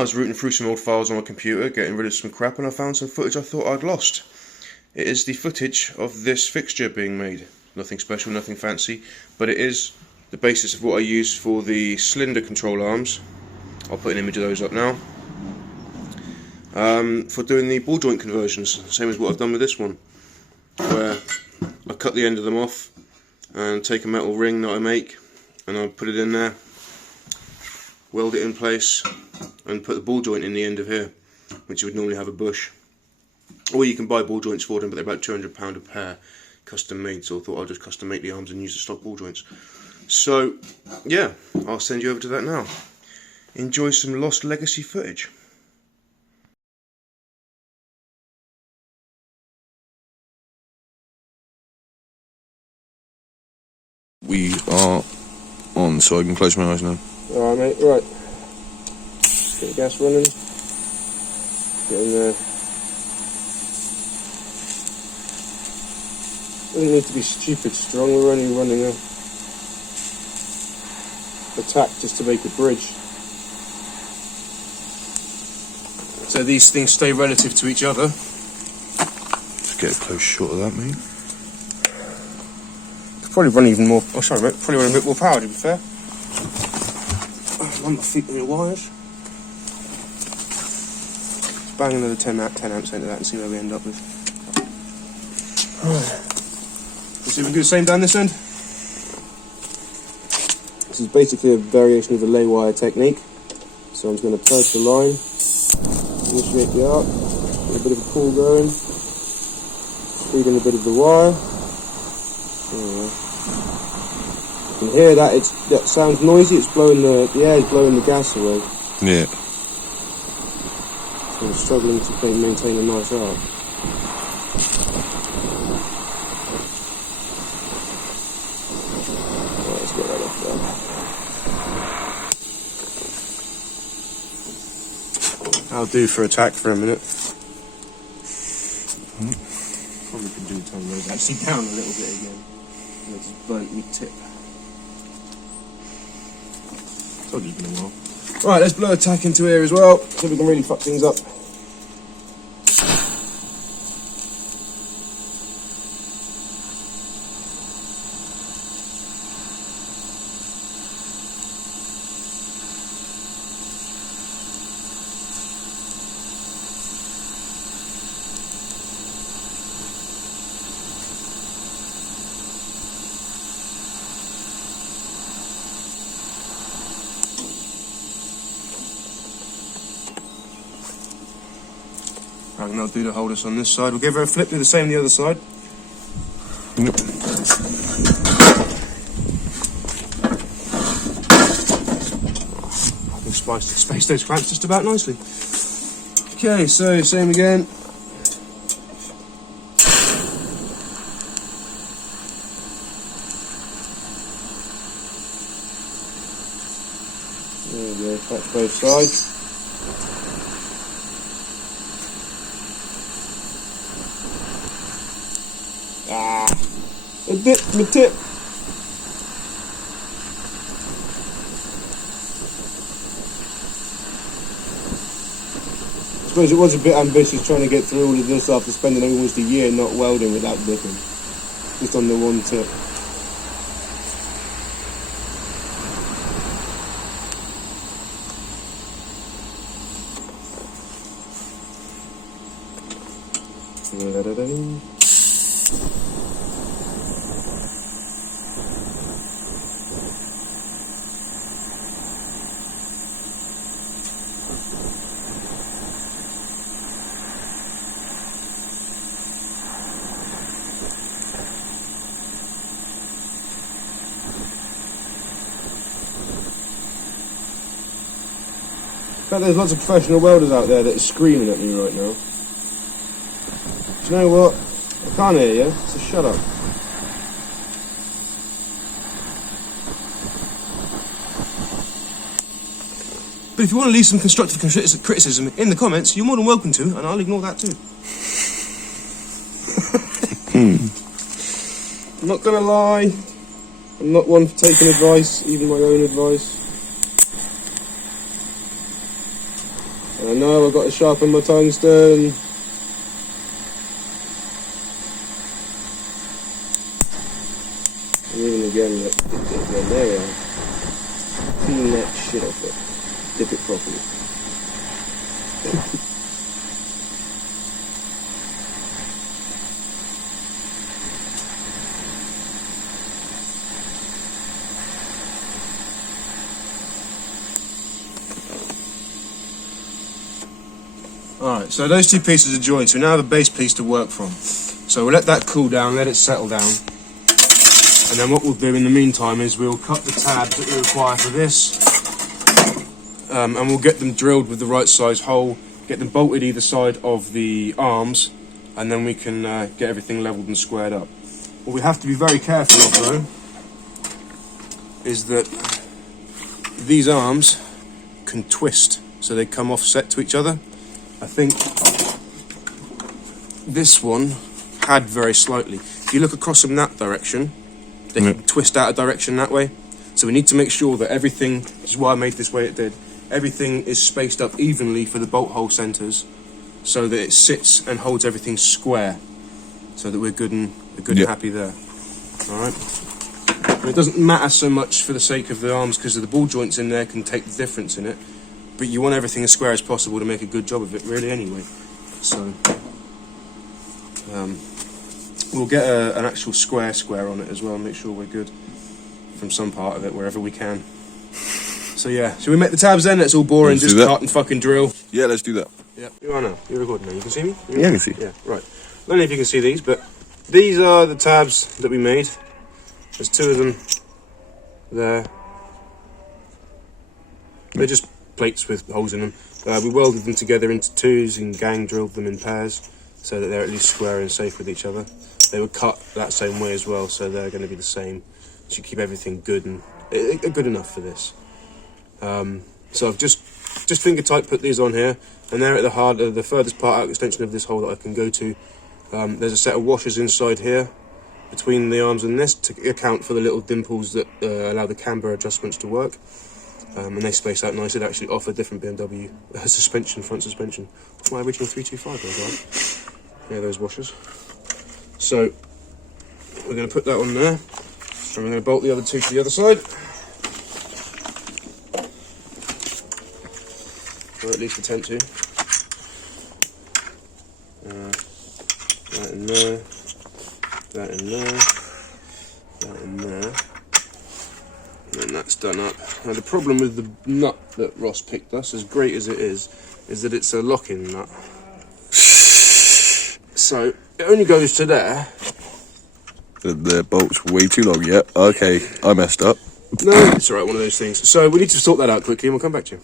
I was rooting through some old files on my computer, getting rid of some crap, and I found some footage I thought I'd lost. It is the footage of this fixture being made. Nothing special, nothing fancy, but it is the basis of what I use for the cylinder control arms. I'll put an image of those up now. For doing the ball joint conversions, same as what I've done with this one, where I cut the end of them off and take a metal ring that I make and I put it in there, weld it in place and put the ball joint in the end of here, which you would normally have a bush. Or you can buy ball joints for them, but they're about £200 a pair, custom made, so I thought I'd just custom make the arms and use the stock ball joints. So yeah, I'll send you over to that now. Enjoy some lost legacy footage. We are on, so I can close my eyes now. Alright mate, right. Get the gas running. Get in there. Doesn't need to be stupid strong, we're only running a tack just to make a bridge. So these things stay relative to each other. Just get a close shot of that, mate. Could probably run even more. Oh, sorry, mate. Probably run a bit more power, to be fair. On my feet on the wires. Let's bang another 10 amps into that and see where we end up with. Let's see if we can do the same down this end. This is basically a variation of the lay wire technique. So I'm just going to purge the line, initiate the arc, get a bit of a pull going, feed in a bit of the wire. You can hear that that sounds noisy. It's blowing the air is blowing the gas away. Yeah. So I'm struggling to maintain a nice arc. Right, let's get that off there. I'll do for attack for a minute. Probably could do the tongue road actually down a little bit again. And I just burnt me tip. Told you it's been a while. Right, let's blow attack into here as well, so we can really fuck things up. Right, and I'll do the holders on this side. We'll give her a flip, do the same on the other side. Yep. I can space those clamps just about nicely. Okay, so same again. There we go, that's both sides. A bit, my tip. I suppose it was a bit ambitious trying to get through all of this after spending almost a year not welding without dipping. Just on the one tip. I bet there's lots of professional welders out there that are screaming at me right now. Do you know what? I can't hear you, so shut up. But if you want to leave some constructive criticism in the comments, you're more than welcome to, and I'll ignore that too. I'm not gonna lie, I'm not one for taking advice, even my own advice. I know I've got to sharpen my tungsten. And even again, look, there we are. Clean that shit off it. Dip it properly. Alright, so those two pieces are joined, so we now have a base piece to work from. So we'll let that cool down, let it settle down. And then what we'll do in the meantime is we'll cut the tabs that we require for this. And we'll get them drilled with the right size hole, get them bolted either side of the arms, and then we can get everything leveled and squared up. What we have to be very careful of though, is that these arms can twist, so they come offset to each other. I think this one had very slightly. If you look across them that direction, they can twist out a direction that way. So we need to make sure that everything, which is why I made this way it did, everything is spaced up evenly for the bolt hole centres, so that it sits and holds everything square, so that we're good and happy there. All right. And it doesn't matter so much for the sake of the arms, because the ball joints in there can take the difference in it. But you want everything as square as possible to make a good job of it, really, anyway. So we'll get an actual square on it as well, and make sure we're good from some part of it, wherever we can. So yeah, should we make the tabs then? It's all boring, just cut and fucking drill. Yeah, let's do that. Yeah, you are now. You're recording now. You can see me? Yeah, I can see. Yeah, right. I don't know if you can see these, but these are the tabs that we made. There's two of them there. They're just plates with holes in them. We welded them together into twos and gang drilled them in pairs, so that they're at least square and safe with each other. They were cut that same way as well, so they're going to be the same. Should keep everything good and good enough for this. So I've just finger tight put these on here, and they're at the furthest part out extension of this hole that I can go to. There's a set of washers inside here between the arms and this to account for the little dimples that allow the camber adjustments to work. And they space out nice. It actually offered different BMW suspension, front suspension. That's my original 325 was like. Yeah, those washers. So we're going to put that on there, and we're going to bolt the other two to the other side. Or at least attempt to. That in there, that in there, that in there. And then that's done up. Now the problem with the nut that Ross picked us, as great as it is that it's a lock-in nut. So it only goes to there. The bolt's way too long, yeah. Okay, I messed up. No, it's alright, one of those things. So we need to sort that out quickly and we'll come back to you.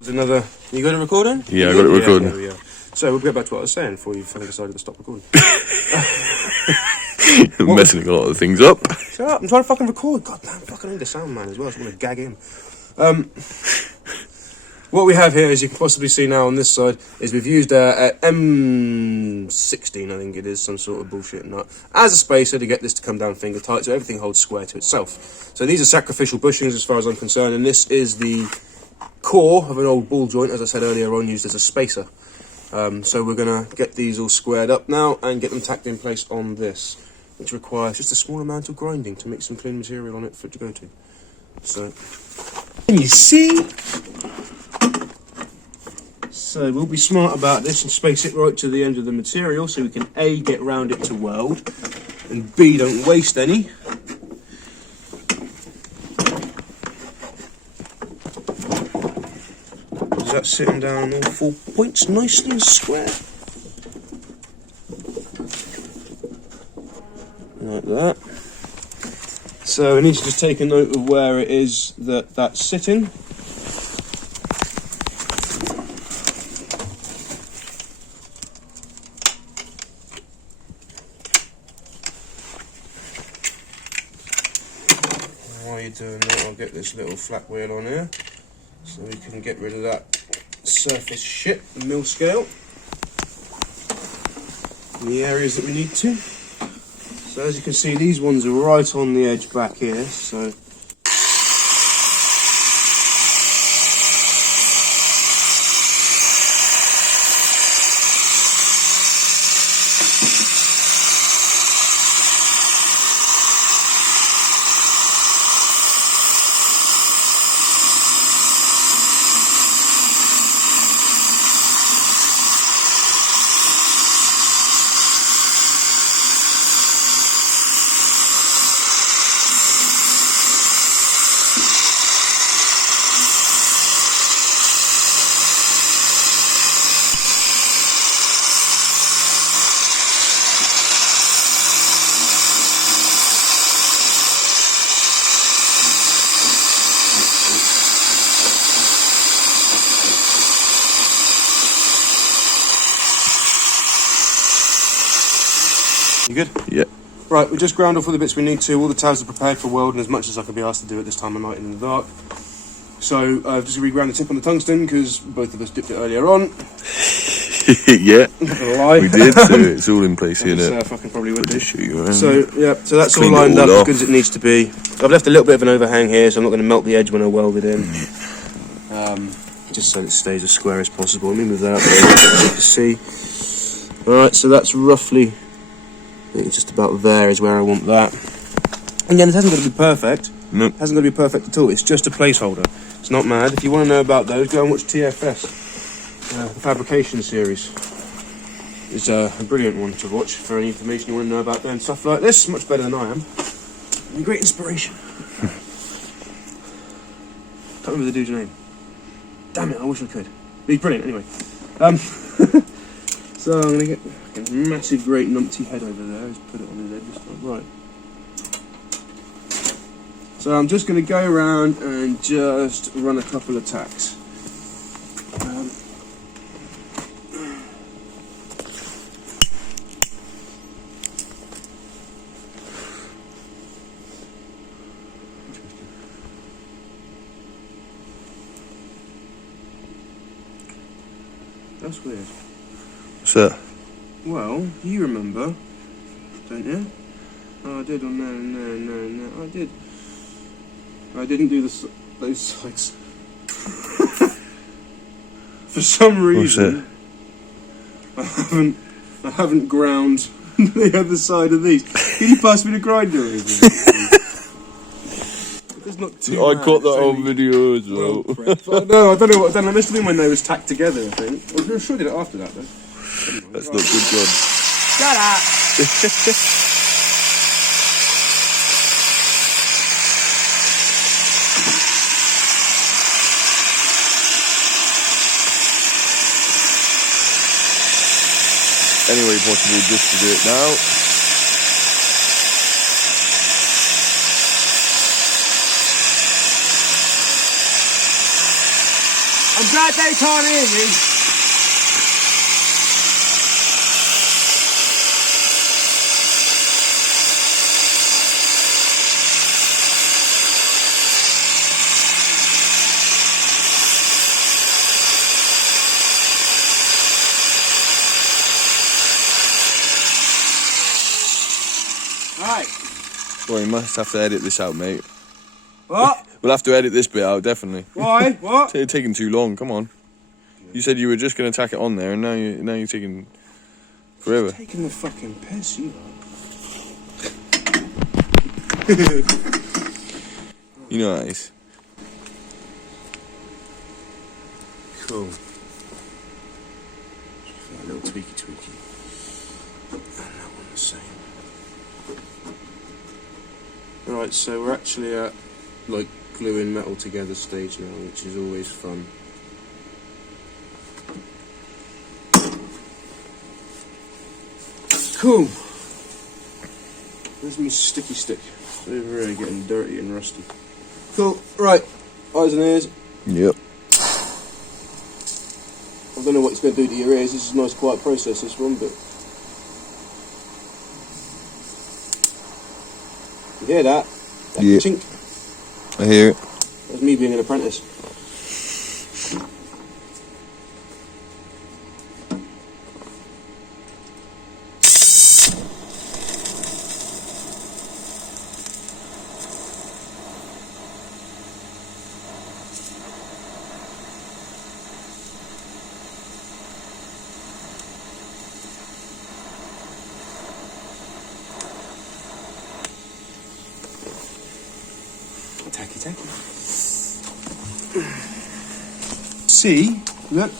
There's another... You got it recording? Yeah, I got it recording. Yeah. So we'll get back to what I was saying before you finally decided to stop recording. You're messing a lot of things up. Shut up, I'm trying to fucking record. God damn, fucking need the sound man as well. I just want to gag him. What we have here, as you can possibly see now on this side, is we've used a M16, I think it is, some sort of bullshit nut, as a spacer to get this to come down finger tight so everything holds square to itself. So these are sacrificial bushings as far as I'm concerned, and this is the core of an old ball joint, as I said earlier on, used as a spacer. So we're going to get these all squared up now and get them tacked in place on this, which requires just a small amount of grinding to mix some clean material on it for it to go to. So, can you see? So we'll be smart about this and space it right to the end of the material so we can A, get round it to weld, and B, don't waste any. Is that sitting down on all 4 points nicely and square? Like that. So I need to just take a note of where it is that that's sitting. While you're doing that, I'll get this little flat wheel on here so we can get rid of that surface shit, the mill scale, in the areas that we need to. So as you can see, these ones are right on the edge back here, so You good? Yeah. Right, we just ground off all the bits we need to. All the tabs are prepared for welding as much as I can be asked to do at this time of night in the dark. So I've just reground the tip on the tungsten because both of us dipped it earlier on. Yeah. I'm not gonna lie. We did, so it's all in place here. I fucking probably would do. Shoot you around. So yeah, so that's all Cleaned it lined up all as good as it needs to be. I've left a little bit of an overhang here, so I'm not going to melt the edge when I weld it in. Just so it stays as square as possible. Let me move that up there to see. Alright, so that's roughly, I think it's just about there is where I want that. Again, it hasn't got to be perfect. No. It hasn't got to be perfect at all. It's just a placeholder. It's not mad. If you want to know about those, go and watch TFS, the fabrication series. It's a brilliant one to watch for any information you want to know about doing stuff like this. Much better than I am. And a great inspiration. Can't remember the dude's name. Damn it, I wish I could. But he's brilliant anyway. So I'm going to get a massive great numpty head over there. Let's put it on his head this time. Right. So I'm just going to go around and just run a couple of tacks. That's weird. What's that? Well, you remember, don't you? Oh, I did on no, I did. I didn't do those sides. For some reason, I haven't ground the other side of these. Can you pass me the grinder over? There's not too I bad. caught that on video as well. No, I don't know what I've done. I must have been when they was tacked together, I think. I sure did it after that, though. That's not good, John. Shut up! Any way possible just to do it now. I'm glad they can't hear me. Right. Well, you must have to edit this out, mate. What? We'll have to edit this bit out, definitely. Why? What? It's taking too long. Come on. You said you were just going to tack it on there, and now you're taking forever. Taking the fucking piss, you are. You know how it is. Cool. A little tweaky. And that one the same. Right, so we're actually at like gluing metal together stage now, which is always fun. Cool. There's my sticky stick. It's over here getting dirty and rusty. Cool. Right. Eyes and ears. Yep. I don't know what it's going to do to your ears. This is a nice quiet process, this one, but... You hear that? That Yeah. chink? I hear it. That's me being an apprentice. Tacky. See, look,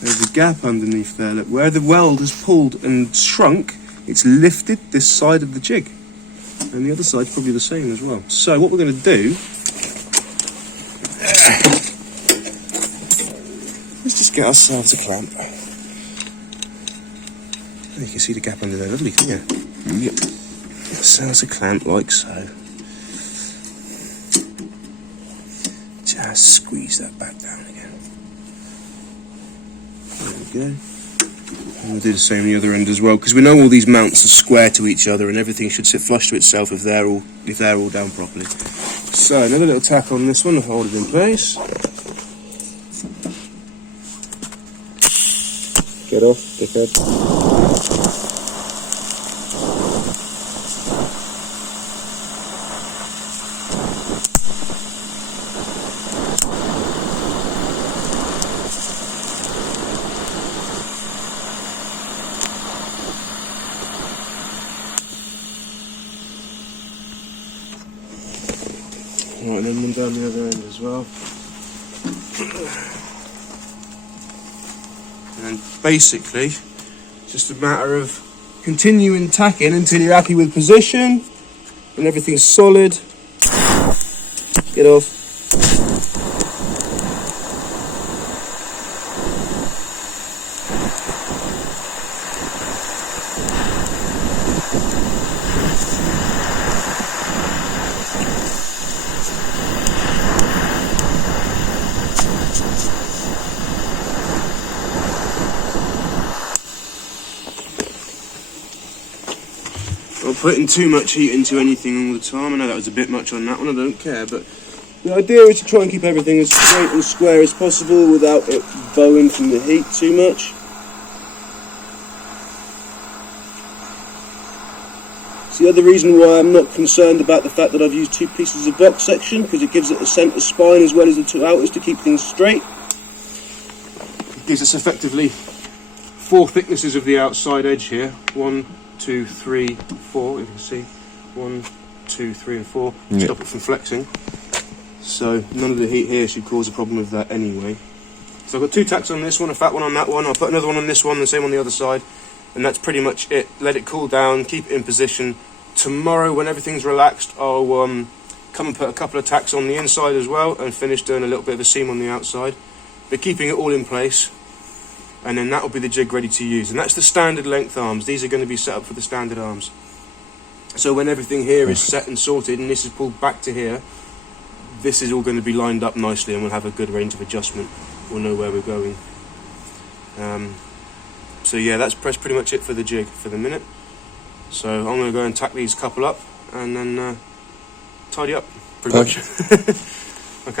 there's a gap underneath there. Look, where the weld has pulled and shrunk, it's lifted this side of the jig, and the other side's probably the same as well. So what we're going to do, let's just get ourselves a clamp. Oh, you can see the gap under there, lovely, can you? Yep. Ourselves a clamp like so. Just squeeze that back down again. There we go. And we'll do the same on the other end as well, because we know all these mounts are square to each other and everything should sit flush to itself if they're all down properly. So another little tack on this one to hold it in place. Get off, dickhead. Right, and then one down the other end as well. And basically, just a matter of continuing tacking until you're happy with position and everything's solid. Get off. Not putting too much heat into anything all the time. I know that was a bit much on that one, I don't care, but the idea is to try and keep everything as straight and square as possible without it bowing from the heat too much. It's the other reason why I'm not concerned about the fact that I've used 2 pieces of box section, because it gives it a centre spine as well as the 2 outers to keep things straight. It gives us effectively 4 thicknesses of the outside edge here. 1, 2, 3, 4, you can see 1, 2, 3 and 4, stop it from flexing. So none of the heat here should cause a problem with that anyway. So I've got 2 tacks on this one, a fat one on that one, I'll put another one on this one, the same on the other side, and that's pretty much it. Let it cool down, keep it in position. Tomorrow when everything's relaxed, I'll come and put a couple of tacks on the inside as well and finish doing a little bit of a seam on the outside, but keeping it all in place. And then that will be the jig ready to use, and that's the standard length arms. These are going to be set up for the standard arms, so when everything here is set and sorted and this is pulled back to here, this is all going to be lined up nicely and we'll have a good range of adjustment. We'll know where we're going. So yeah, that's pretty much it for the jig for the minute. So I'm going to go and tack these couple up and then tidy up pretty much.